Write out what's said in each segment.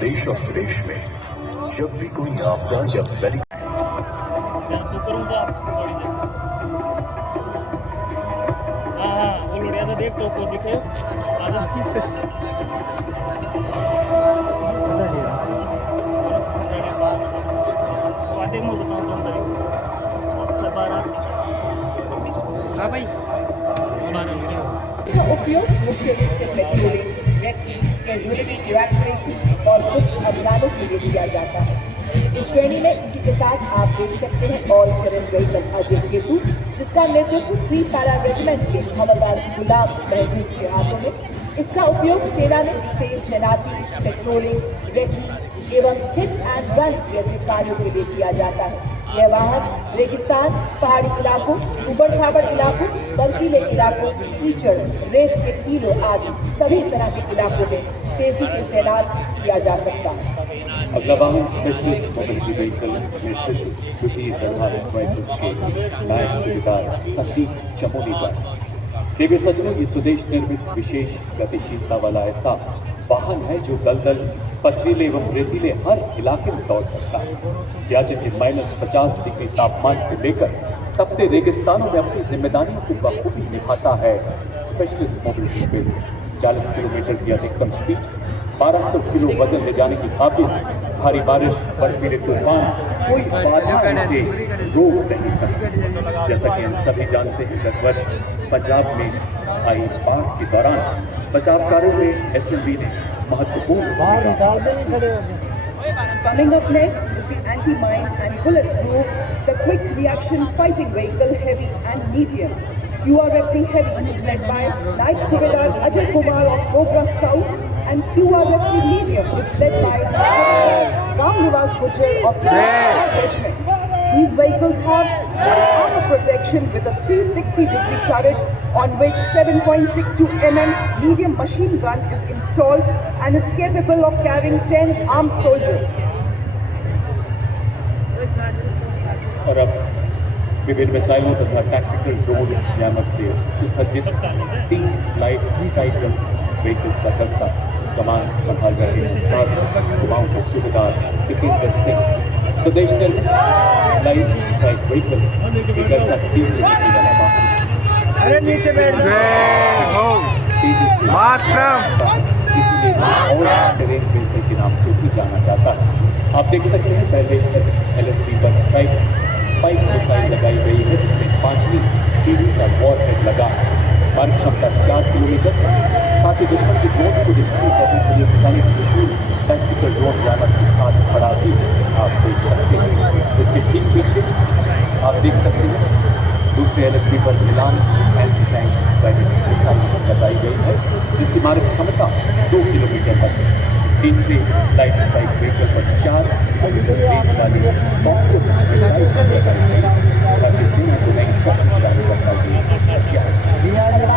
देश और विदेश में जब भी कोई आपदा या मेडिकल देख तो को दिखे आजा वाटे में बताऊं तुम तरी सबारा हां भाई का उपयोग मुख्य रूप से पेट्रोलिंग, रेस्क्यू, कैजुअलिटी इवैक्यूएशन और कुछ अभियानों के लिए किया जाता है। इस श्रेणी में इसी के साथ आप देख सकते हैं all current vehicle Ajay Ketu, जिसका नेतृत्व 3 पैरा रेजिमेंट के हवलदार गुलाम महबूब के हाथों में। इसका उपयोग सेना में तेज तैनाती, पेट्रोलिंग, रेस्क्यू एवं हिट एंड रन जैसे कार्यों के लिए किया जाता है। यह वाहन रेगिस्तान, पहाड़ी इलाकों, उबड़ खाबड़ इलाकों, बर्फीले इलाकों, कीचड़, रेत के टीलों आदि सभी तरह के इलाकों में तेजी से तैनात किया जा सकता है। अगला वाहन स्पेशलिस्ट मोबिलिटी व्हीकल नेतृत्व द्वितीय प्रधान राइफल्स के नायब सूबेदार संदीप चमोली का। देवी सज्जनों, ये स्वदेश निर्मित विशेष गतिशीलता वाला ऐसा वाहन है जो दलदल, पथरीले एवं रेतीले हर इलाके में दौड़ सकता है। सियाचिन के -50 डिग्री तापमान से लेकर तपते रेगिस्तानों में अपनी जिम्मेदारियों को बखूबी निभाता है स्पेशलिस्ट मोबिलिटी व्हीकल। 40 किलोमीटर की अधिकतम स्पीड, 1200 किलो वजन ले जाने की काबिलियत, भारी बारिश, बर्फीले तूफान, कोई बाधा इसे रोक नहीं सकती। जैसा कि हम सभी जानते हैं, गत वर्ष पंजाब में आई बाढ़ के दौरान बचाव कार्यों में एसएमबी ने महत्वपूर्ण भूमिका निभाई। Coming up next is the anti-mine and bulletproof, the quick reaction fighting vehicle heavy and medium. QRFP heavy is led by Naib Subedar Ajay Kumar of Cobra Scout, and QRFP medium is led by Ram Nivas Gujjar of Regiment. These vehicles have armor protection with a 360-degree turret on which 7.62 mm medium machine gun is installed and is capable of carrying 10 armed soldiers. और अब विभिन्न मिसाइलों तथा tactical drone jammer से सुसज्जित 3 light cycle vehicles का दस्ता कमान संभाल रहे हैं साथ कुमाऊं के सूबेदार दीपेंद्र सिंह। स्वदेश निर्मित लाइट स्ट्राइक व्हीकल एक ऐसा 3 वाला वाहन नीचे बैठ इसीलिए और टेरेन व्हीकल के नाम से भी जाना जाता है। आप देख सकते हैं पहले LSD पर स्पाइक मिसाइल लगाई गई है, जिसमें 5वीं पीढ़ी का वॉर हेड लगा है। मारक क्षमता 4 किलोमीटर, साथ ही दुश्मन के ड्रोन्स को डिस्ट्रॉय करने के लिए सैनिक त्रिशूल टैक्टिकल ड्रोन जैमर के साथ खड़ा भी आप देख सकते हैं। इसके ठीक पीछे आप देख सकते हैं दूसरे LSD पर मिलान एंटी टैंक बैटरी मिसाइल लगाई गई है, जिसकी मारक क्षमता 2 किलोमीटर तक है। तीसरे लाइट स्ट्राइक व्हीकल पर 4 किलोमीटर रेंज वाली बॉम्ब मिसाइल लगाई गई ताकि सेना को नई शक्ति प्रदान करता है।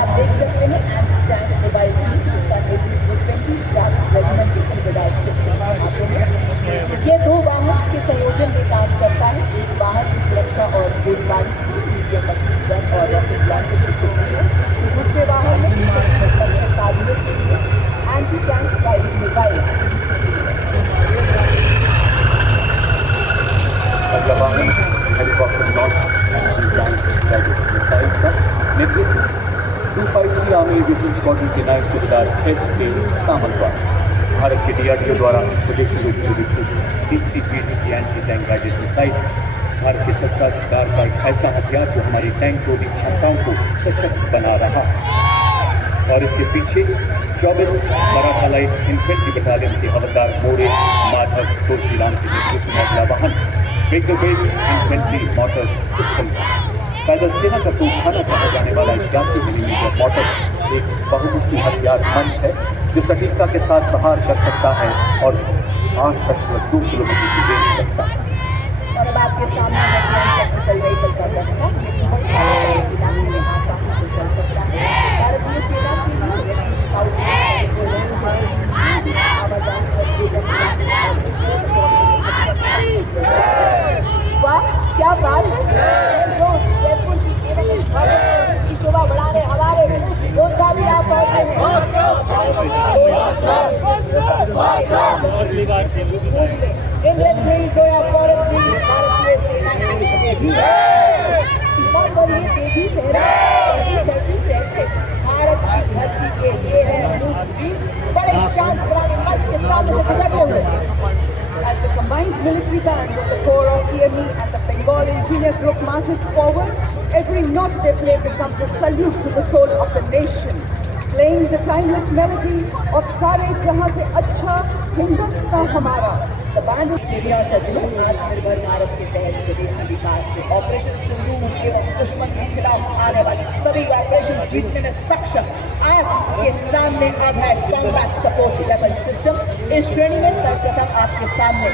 आप देख सकते हैं एंटी टैंक मोबाइल जिसका नेतृत्व 20 रेजिमेंट के सूबेदार ये 2 वाहन के संयोजन में काम करता है। एक वाहन की सुरक्षा और गोलीबारी और रॉकेट लॉन्चर है, दूसरे वाहन में साधनों के लिए एंटी टैंक गाइडेड मिसाइल। अगला वाहन helicopter launch anti tank guided missile का नेतृत्व 253 आर्मी एविएशन स्क्वाड्रन के नायब सूबेदार SK सामल द्वारा भारत के DRDO द्वारा स्वदेशी रूप से विकसित तीसरी पीढ़ी की anti tank guided missile Bharat के शस्त्रागार का एक ऐसा हथियार जो हमारी टैंक रोधी क्षमताओं को सशक्त बना रहा है। और इसके पीछे 24 मराठा लाइट इन्फेंट्री बटालियन के हवलदार मोरे माधव तुलसीराम के नेतृत्व में अगला वाहन vehicle based infantry motor system. पैदल सेना का तोपखाना कहा जाने वाला 81 मिलीमीटर मोटर एक बहुमुखी हथियार मंच है जो सटीकता के साथ प्रहार कर सकता है और 8.2 किलोमीटर की रेंज रखता है। और अब आपके सामने टैक्टिकल व्हीकल का दस्ता इलाके में आसानी से चल सकता है। भारतीय सेना के लिए स्काउट वाह क्या बात है। जो जयपुर की शोभा बढ़ाने हमारे योद्धा भी आप पहली बार खेली थी। इंडियन फील्ड हो या फॉरेन फील्ड, भारतीय सेना के लिए सीमा पर ये देवी लहरा भारत की धरती के लिए है बड़े शान मंच के सामने से गुजरते हुए। As the combined military band of the Corps of EME and the Bengal Engineer Group marches forward, every note they play becomes a salute to the soul of the nation. Playing the timeless melody of Sare Jahan Se Acha Hindustan Hamara. The band of India सज्जनों आत्मनिर्भर भारत के तहत स्वदेशी विकास से operation सिंदूर एवं दुश्मन के खिलाफ आने वाली सभी ऑपरेशन जीतने में सक्षम आपके सामने अब है कॉम्बैट सपोर्ट वेपन सिस्टम। इस श्रेणी में सर्वप्रथम आपके सामने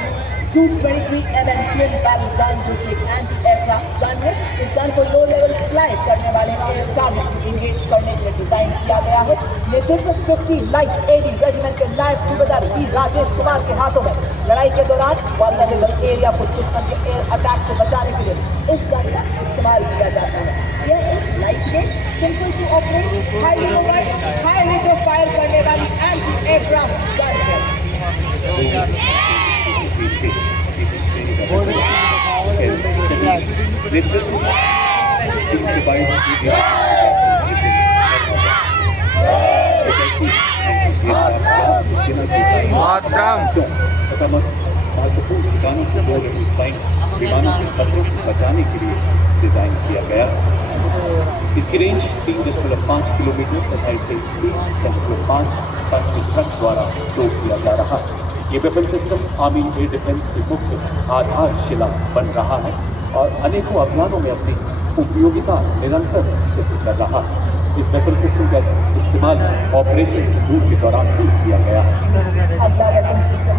Su-23mm twin barrel gun जो कि एंटी एयरक्राफ्ट गन है। इस गन को लो लेवल फ्लाई करने वाले एयर टारगेट को इंगेज करने के लिए डिजाइन किया गया है। नेतृत्व 50 लाइट एडी रेजिमेंट के नायब सूबेदार वी राजेश कुमार के हाथों में। लड़ाई के दौरान वल्नरेबल एरिया को दुश्मन के एयर अटैक से बचाने के लिए इस गन का इस्तेमाल किया जाता है। यह एक light weight, simple to operate, high rate of fire करने वाली एंटी एयरक्राफ्ट गन है। विमानों के खतरों से बचाने के लिए डिजाइन किया गया। इसकी रेंज 3.5 किलोमीटर तथा इसे 3.5 टन के ट्रक द्वारा टो किया जा रहा है। ये weapon system army air defence की मुख्य आधारशिला बन रहा है और अनेकों अभियानों में अपनी उपयोगिता निरंतर सिद्ध कर रहा है। इस वेपन सिस्टम का इस्तेमाल ऑपरेशन सिंदूर के दौरान भी किया गया है। अगला वेपन सिस्टम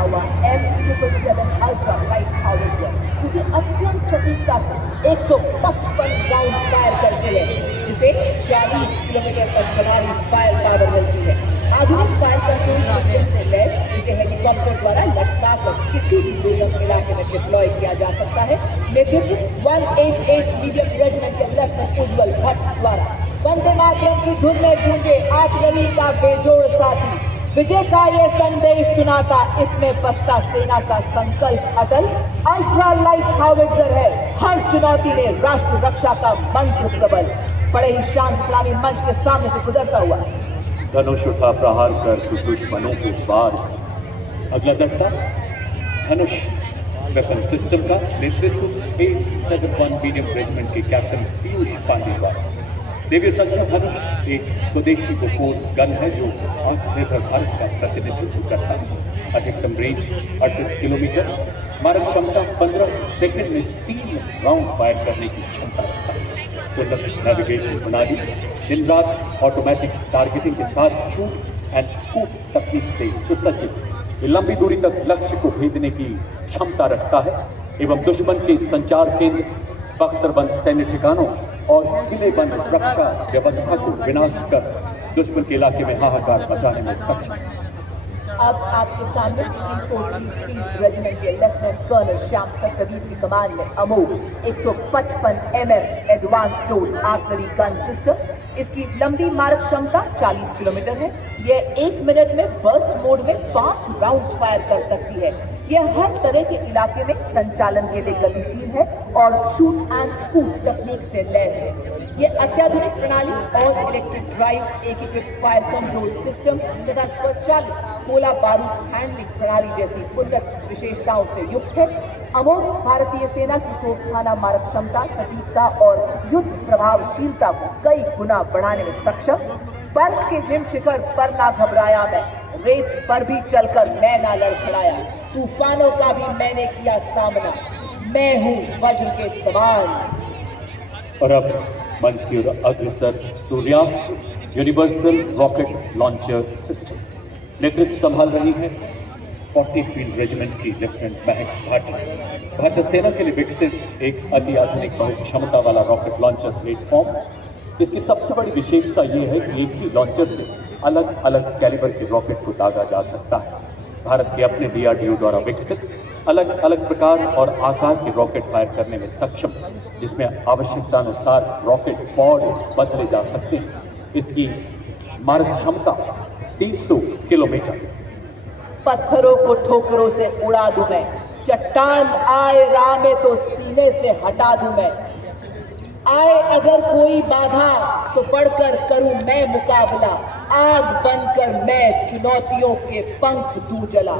हुआ M777 अल्ट्रा लाइट हाउवित्ज़र, क्योंकि अत्यंत सटीकता से 155 राउंड फायर करती है, जिसे 40 किलोमीटर तक बनानी फायर पावर मिलती है। आधुनिक फायर कंट्रोल सिस्टम से लैस इसे हेलीकॉप्टर द्वारा लटका कर किसी भी दुर्गम इलाके में डिप्लॉय किया जा सकता है। नेतृत्व 188 मीडियम रेजिमेंट के लेफ्टिनेंट उज्जवल भट्ट द्वारा। वंदे मातरम की धुन में गूंजे आर्टिलरी का बेजोड़ साथी विजय का ये संदेश सुनाता, इसमें बसता सेना का संकल्प अटल। अल्ट्रा लाइट हाउवित्ज़र है, हर चुनौती में राष्ट्र रक्षा का मंत्र प्रबल। बड़े ही शांत इस्लामी मंच के सामने से गुजरता हुआ धनुष उठा प्रहार कर दुश्मनों के वार। अगला दस्ता धनुष वेपन सिस्टम का नेतृत्व 871 मीडियम रेजिमेंट के कैप्टन पीयूष पांडे द्वारा। देवी सज्जनों, धनुष एक स्वदेशी बोफोर्स गन है जो आत्मनिर्भर भारत का प्रतिनिधित्व करता है। अधिकतम रेंज 38 किलोमीटर, मारक क्षमता 15 सेकंड में 3 राउंड फायर करने की क्षमता रखता है। उन्नत नेविगेशन प्रणाली, दिन रात ऑटोमेटिक टारगेटिंग के साथ शूट एंड स्कूप तकनीक से सुसज्जित लंबी दूरी तक लक्ष्य को भेदने की क्षमता रखता है एवं दुश्मन के संचार केंद्र, बख्तरबंद सैन्य ठिकानों और किलेबंद रक्षा व्यवस्था को विनाश कर दुश्मन के इलाके में हाहाकार मचाने में सक्षम है। अब आपके सामने 343 रेजिमेंट के लेफ्टिनेंट कर्नल श्याम सतवीर की कमान में अमोघ 155 mm advance toll artillery gun system. इसकी लंबी मारक क्षमता 40 किलोमीटर है। यह 1 मिनट में बर्स्ट मोड में 5 राउंड फायर कर सकती है। यह हर तरह के इलाके में संचालन के लिए गतिशील है और शूट एंड स्कूप तकनीक से लैस है। यह अत्याधुनिक प्रणाली और इलेक्ट्रिक ड्राइव, एकीकृत फायर कंट्रोल सिस्टम तथा स्वचालित गोला बारूद हैंडलिंग प्रणाली जैसी उन्नत विशेषताओं से युक्त है। अमोघ भारतीय सेना की तोपखाना मारक क्षमता, सटीकता और युद्ध प्रभावशीलता को कई गुना बढ़ाने में सक्षम। बर्फ के हिम शिखर पर ना घबराया मैं, रेत पर भी चलकर मैं ना लड़खड़ाया, तूफानों का भी मैंने किया सामना, मैं हूँ वज्र के सवार। और अब मंच की ओर अग्रसर सूर्यास्त्र यूनिवर्सल रॉकेट लॉन्चर सिस्टम। नेतृत्व संभाल रही है 40 फील्ड रेजिमेंट की लेफ्टिनेंट महक भाटी। भारतीय सेना के लिए विकसित एक अति आधुनिक बहु क्षमता वाला रॉकेट लॉन्चर प्लेटफॉर्म। इसकी सबसे बड़ी विशेषता ये है कि एक ही लॉन्चर से अलग अलग कैलिबर के रॉकेट को दागा जा सकता है। भारत के अपने DRDO द्वारा विकसित अलग अलग प्रकार और आकार के रॉकेट फायर करने में सक्षम, जिसमें आवश्यकता अनुसार रॉकेट पॉड बदले जा सकते हैं। इसकी मारक क्षमता 300 किलोमीटर। पत्थरों को ठोकरों से उड़ा दूं मैं, चट्टान आए राह में तो सीने से हटा दूं मैं, आए अगर कोई बाधा तो बढ़कर करूं मैं मुकाबला, आग बनकर मैं चुनौतियों के पंख दूं जला।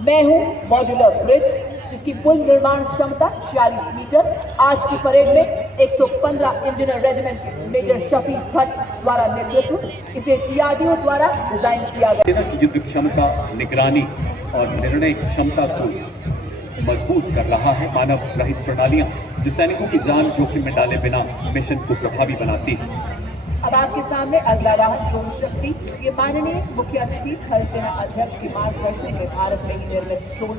मैं हूं मॉड्यूलर ब्रिज जिसकी कुल निर्माण क्षमता 46 मीटर। आज की परेड में 115 engineer regiment major Shafi Bhat द्वारा नेतृत्व, इसे DRDO द्वारा डिजाइन किया गया। सेना की युद्ध क्षमता, निगरानी और निर्णय क्षमता को मजबूत कर रहा है। मानव रहित प्रणालियां जो सैनिकों की जान जोखिम में डाले बिना मिशन को प्रभावी बनाती है। अब आपके सामने अगला वाहन ड्रोन शक्ति, ये माननीय मुख्य अतिथि थल सेना अध्यक्ष के मार्गदर्शन में भारत में ही निर्मित ड्रोन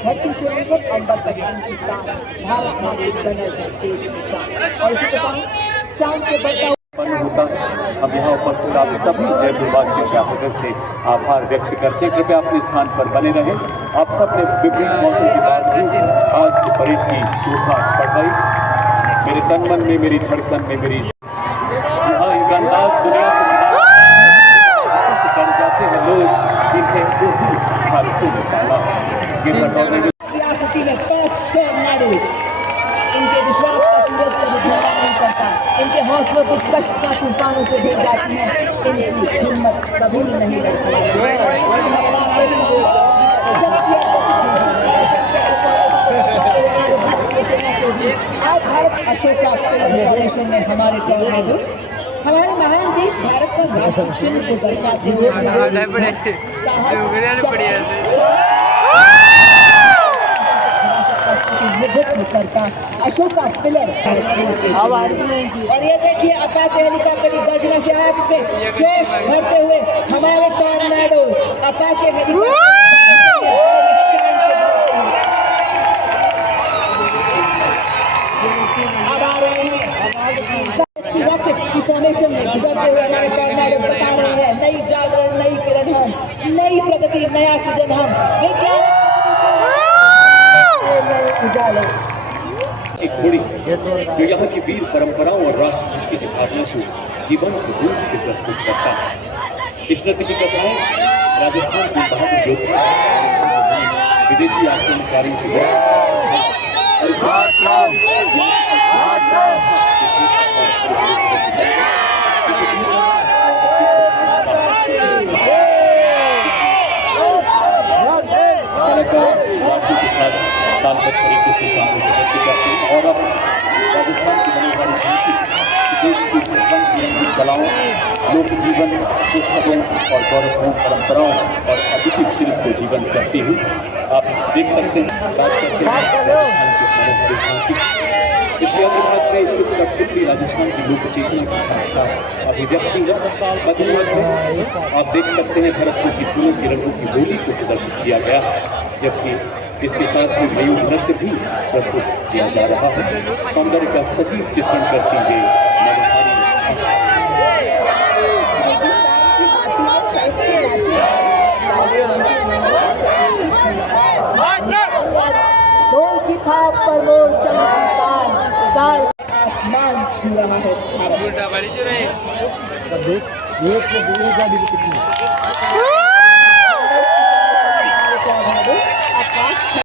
भट्टी से लेकर अंबर तक की शान, भारत माँ की बनर है और इसी के साथ शान से बढ़ता उत्पन्न होता। हम यहाँ उपस्थित आप सभी जयपुरवासियों के हृदय से आभार व्यक्त करते हैं। कृपया अपने स्थान पर बने रहें। आप सब ने विपरीत मौसम के बावजूद आज की परेड की शोभा बढ़ाई। मेरे तन मन में, मेरी धड़कन में, मेरी जी हाँ, इनका अंदाज दुनिया से कर जाते हैं लोग, इन्हें उर्दू खालसों में पाला। ये बटौले में 5 टॉर्नेडोज, इनके विश्वास का सूरज कभी धुंधला नहीं करता, इनके हौसलों को कष्ट का तूफानों से भिड़ जाती है, इनकी हिम्मत कभी नहीं लड़ती। आज भारत अशोका फाउंडेशन में हमारे टॉर्नेडोज हमारे महान देश भारत का राष्ट्रीय चिन्ह को दर्शाते करता अशोका पिलर। और ये देखिए अपाचे हेलीकॉप्टर की गर्जना से आपके जोश भरते हुए हमारे टॉर्नेडोज अपाचे हेलीकॉप्टर अब आ रहे हैं रॉकेट की फॉर्मेशन में गुजरते हुए हमारे टॉर्नेडोज बता रहे हैं नई जागरण, नई किरण हम, नई प्रगति, नया सृजन हम, विज्ञान उजाले। एक घोड़ी जो यहाँ की वीर परंपराओं और राष्ट्र की भावना को जीवंत रूप से प्रस्तुत करता है। इस नृत्य की कथाएं राजस्थान के बहादुर योद्धा विदेशी आक्रमणकारियों की के साथ तालबद्ध तरीके से सामने प्रस्तुत करते हैं। और अब राजस्थान की बनी बड़ी झांकी देश की रंग कलाओं, लोक जीवन, उत्सवों और गौरवपूर्ण परंपराओं और अतिथि शिल्प को जीवंत करती हुई आप देख सकते हैं। राजस्थान की स्मरण झांकी इसलिए अग्रभाग में स्थित कठपुतली राजस्थान की लोक चेतना की साक्षात अभिव्यक्ति बदलनाथ है। आप देख सकते हैं भरतपुर की फूलों के रंगों की होली को प्रदर्शित किया गया, जबकि इसके साथ ही मयूर नृत्य भी प्रस्तुत किया जा रहा है। सौंदर्य का सजीव चित्रण करती हुई ढोल की थाप पर मोर चमकता काल आसमान छू रहा है भारत।